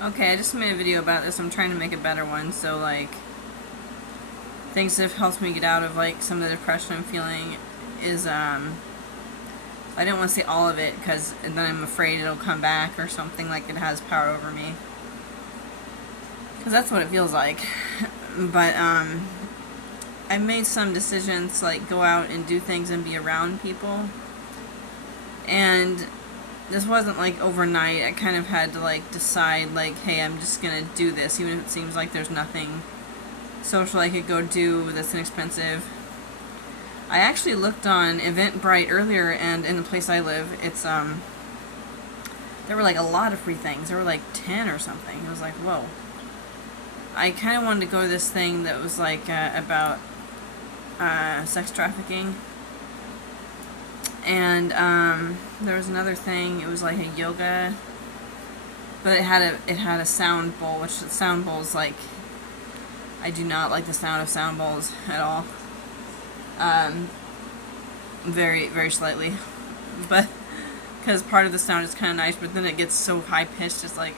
Okay, I just made a video about this. I'm trying to make a better one. So, like, things that have helped me get out of, like, some of the depression I'm feeling is, I don't want to say all of it, because then I'm afraid it'll come back or something, like it has power over me. Because that's what it feels like. But, I made some decisions, like, go out and do things and be around people. And this wasn't like overnight. I kind of had to like decide, like, hey, I'm just gonna do this, even if it seems like there's nothing social I could go do that's inexpensive. I actually looked on Eventbrite earlier, and in the place I live, it's there were like a lot of free things. There were like 10 or something. It was like, whoa. I kind of wanted to go to this thing that was like about sex trafficking. And there was another thing. It was like a yoga, but it had a sound bowl, which the sound bowls, like, I do not like the sound of sound bowls at all. Very, very slightly, but because part of the sound is kind of nice, but then it gets so high pitched, it's like,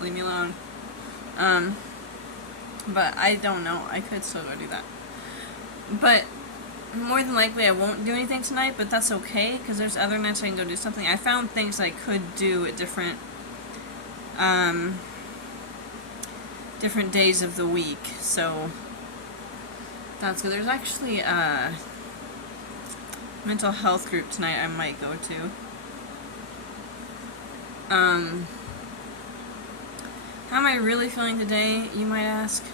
leave me alone. But I don't know. I could still go do that, but more than likely I won't do anything tonight, but that's okay, because there's other nights I can go do something. I found things I could do at different days of the week, so that's good. There's actually a mental health group tonight I might go to. How am I really feeling today, you might ask?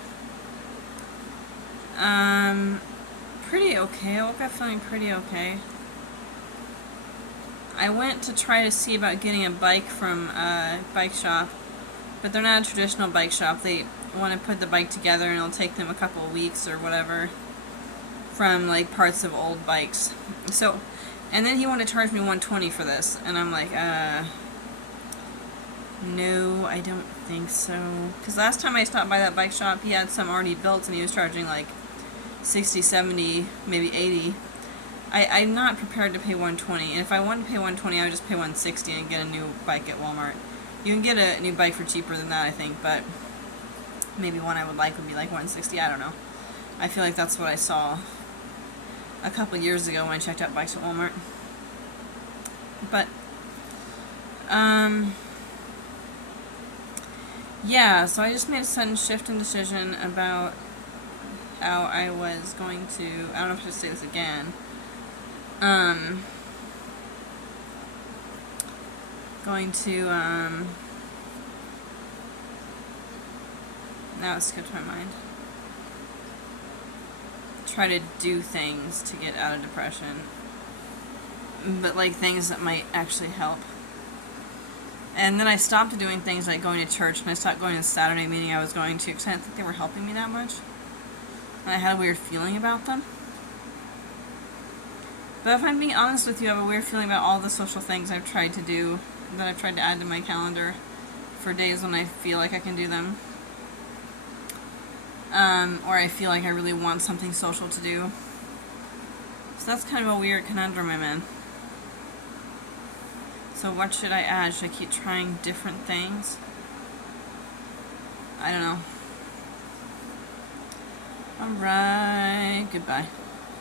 Pretty okay. I woke up feeling pretty okay. I went to try to see about getting a bike from a bike shop, but they're not a traditional bike shop. They want to put the bike together, and it'll take them a couple of weeks or whatever from like parts of old bikes. So, and then he wanted to charge me $120 for this, and I'm like, no, I don't think so. Because last time I stopped by that bike shop, he had some already built, and he was charging like 60, 70, maybe 80. I'm not prepared to pay $120, and if I wanted to pay $120, I would just pay $160 and get a new bike at Walmart. You can get a new bike for cheaper than that, I think, but maybe one I would like would be like $160. I don't know. I feel like that's what I saw a couple years ago when I checked out bikes at Walmart. But, yeah, so I just made a sudden shift in decision about how I was going to, I don't know if I should say this again, going to, now it skipped my mind, try to do things to get out of depression, but like things that might actually help. And then I stopped doing things like going to church, and I stopped going to the Saturday meeting I was going to, because I didn't think they were helping me that much. And I had a weird feeling about them. But if I'm being honest with you, I have a weird feeling about all the social things I've tried to do, that I've tried to add to my calendar for days when I feel like I can do them. Or I feel like I really want something social to do. So that's kind of a weird conundrum I'm in. So what should I add? Should I keep trying different things? I don't know. Alright, goodbye.